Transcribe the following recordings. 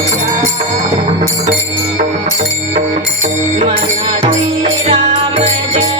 Manatira Majan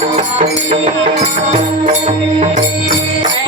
I'm, here. I'm, here. I'm here.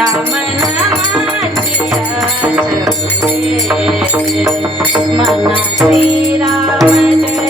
Manasi Ramajaya Jaya Manasi Ramajaya